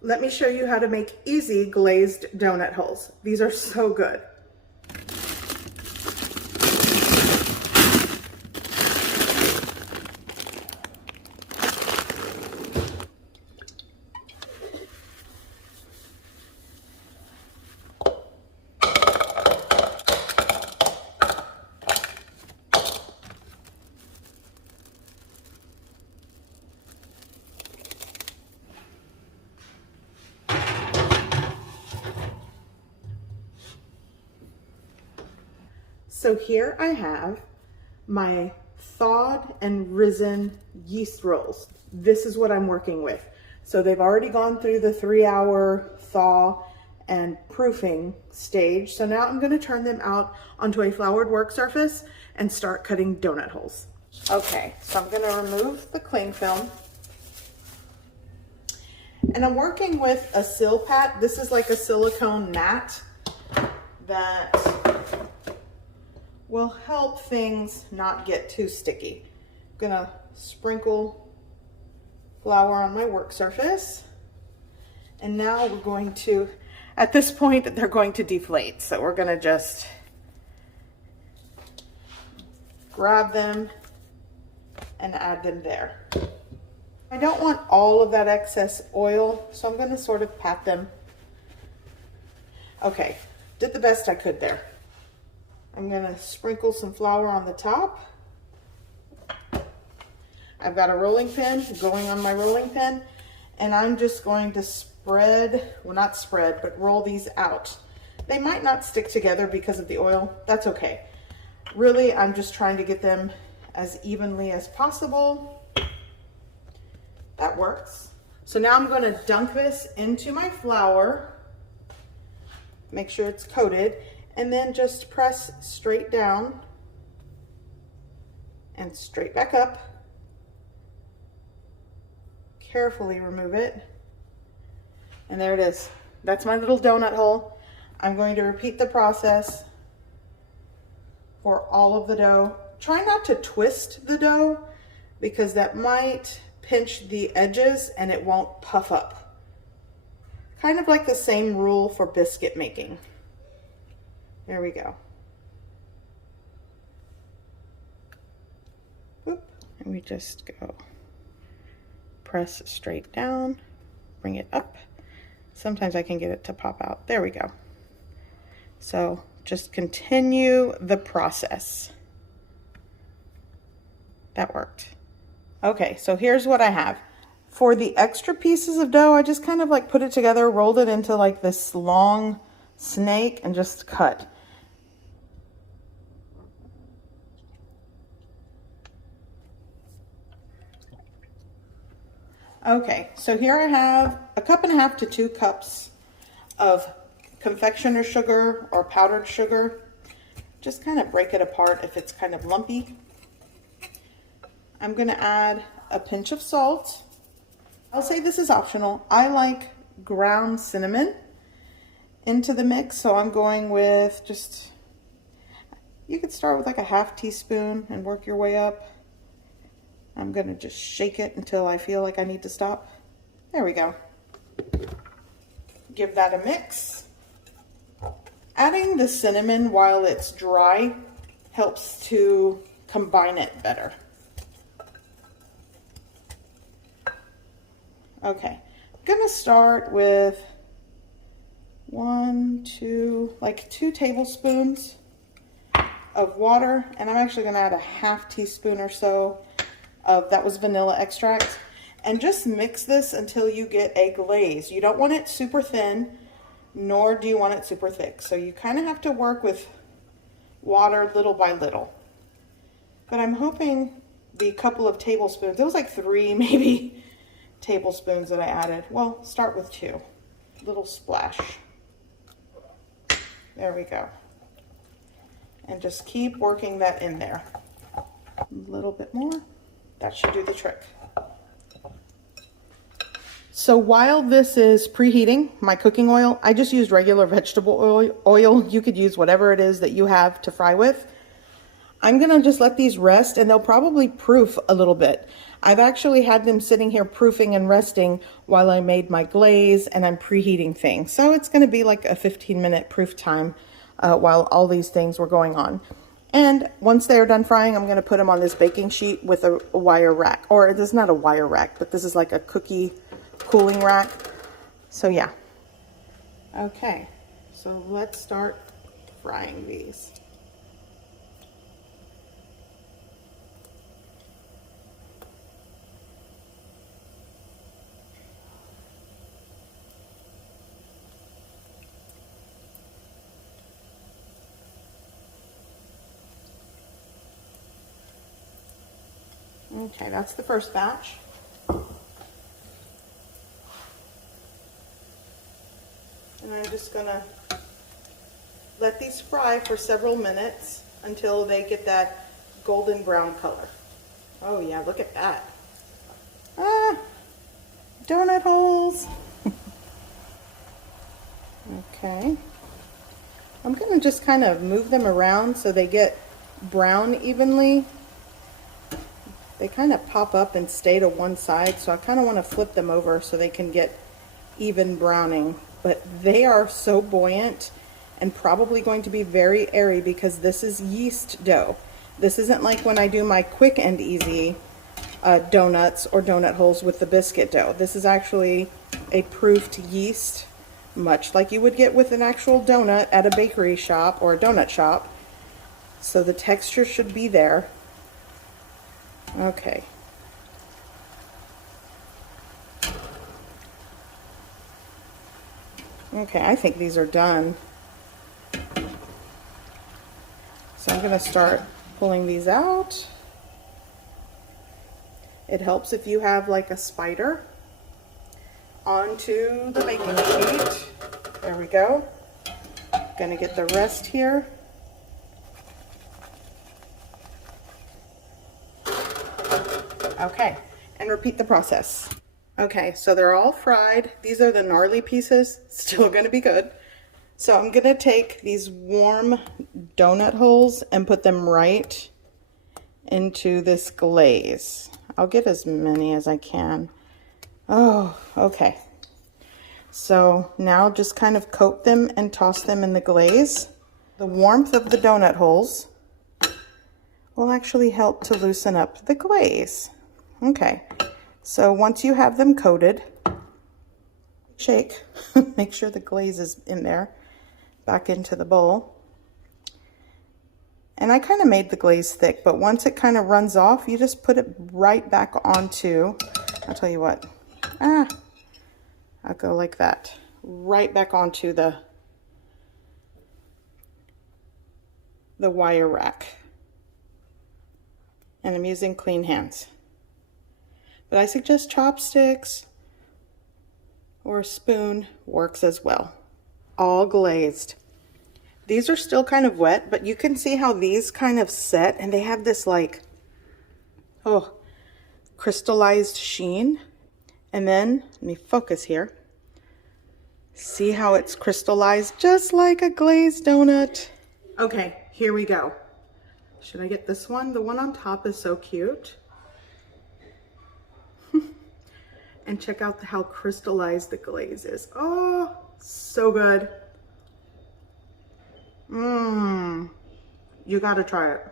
Let me show you how to make easy glazed donut holes. These are so good. So here I have my thawed and risen yeast rolls. This is what I'm working with. So they've already gone through the 3-hour thaw and proofing stage. So now I'm going to turn them out onto a floured work surface and start cutting donut holes. Okay, so I'm going to remove the cling film. And I'm working with a Sil Pat. This is like a silicone mat that will help things not get too sticky. I'm gonna sprinkle flour on my work surface. And now we're going to, at this point, they're going to deflate. So we're gonna just grab them and add them there. I don't want all of that excess oil, so I'm gonna sort of pat them. Okay, did the best I could there. I'm gonna sprinkle some flour on the top. I've got a rolling pin going on my rolling pin, and I'm just going to spread, well not spread, but roll these out. They might not stick together because of the oil. That's okay. Really, I'm just trying to get them as evenly as possible. That works. So now I'm gonna dunk this into my flour, make sure it's coated, and then just press straight down and straight back up. Carefully remove it. And there it is. That's my little donut hole. I'm going to repeat the process for all of the dough. Try not to twist the dough because that might pinch the edges and it won't puff up. Kind of like the same rule for biscuit making. There we go. Boop. And we just go press straight down, bring it up. Sometimes I can get it to pop out. There we go. So just continue the process. That worked. Okay, so here's what I have. For the extra pieces of dough, I just kind of like put it together, rolled it into like this long snake and just cut. Okay, so here I have 1.5 cups to 2 cups of confectioner sugar or powdered sugar. Just kind of break it apart if it's kind of lumpy. I'm going to add a pinch of salt. I'll say this is optional. I like ground cinnamon into the mix, so I'm going with just, you could start with like a 1/2 teaspoon and work your way up. I'm gonna just shake it until I feel like I need to stop. There we go. Give that a mix. Adding the cinnamon while it's dry helps to combine it better. Okay, I'm gonna start with 2 tablespoons of water, and I'm actually gonna add a 1/2 teaspoon or so of, that was vanilla extract, and just mix this until you get a glaze. You don't want it super thin, nor do you want it super thick. So you kind of have to work with water little by little. But I'm hoping the couple of tablespoons, it was like 3 maybe tablespoons that I added. Well, start with 2, little splash. There we go. And just keep working that in there. A little bit more. That should do the trick. So while this is preheating my cooking oil, I just used regular vegetable oil. You could use whatever it is that you have to fry with. I'm gonna just let these rest and they'll probably proof a little bit. I've actually had them sitting here proofing and resting while I made my glaze and I'm preheating things. So it's gonna be like a 15-minute proof time while all these things were going on. And once they are done frying, I'm gonna put them on this baking sheet with a wire rack. Or this is not a wire rack, but this is like a cookie cooling rack. So yeah. Okay, so let's start frying these. Okay, that's the first batch. And I'm just gonna let these fry for several minutes until they get that golden brown color. Oh yeah, look at that. Ah, donut holes. Okay. I'm gonna just kind of move them around so they get brown evenly. They kind of pop up and stay to one side, so I kind of want to flip them over so they can get even browning. But they are so buoyant and probably going to be very airy because this is yeast dough. This isn't like when I do my quick and easy donuts or donut holes with the biscuit dough. This is actually a proofed yeast, much like you would get with an actual donut at a bakery shop or a donut shop. So the texture should be there. Okay. Okay, I think these are done. So I'm going to start pulling these out. It helps if you have like a spider onto the baking sheet. There we go. Going to get the rest here. Okay, and repeat the process. Okay, so they're all fried. These are the gnarly pieces, still gonna be good. So I'm gonna take these warm donut holes and put them right into this glaze. I'll get as many as I can. Oh, okay. So now just kind of coat them and toss them in the glaze. The warmth of the donut holes will actually help to loosen up the glaze. Okay, so once you have them coated, shake, make sure the glaze is in there, back into the bowl. And I kind of made the glaze thick, but once it kind of runs off, you just put it right back onto, I'll tell you what, I'll go like that, right back onto the wire rack. And I'm using clean hands. But I suggest chopsticks or a spoon works as well. All glazed. These are still kind of wet, but you can see how these kind of set and they have this like, oh, crystallized sheen. And then, let me focus here. See how it's crystallized just like a glazed donut. Okay, here we go. Should I get this one? The one on top is so cute. And check out how crystallized the glaze is. Oh, so good. You gotta try it.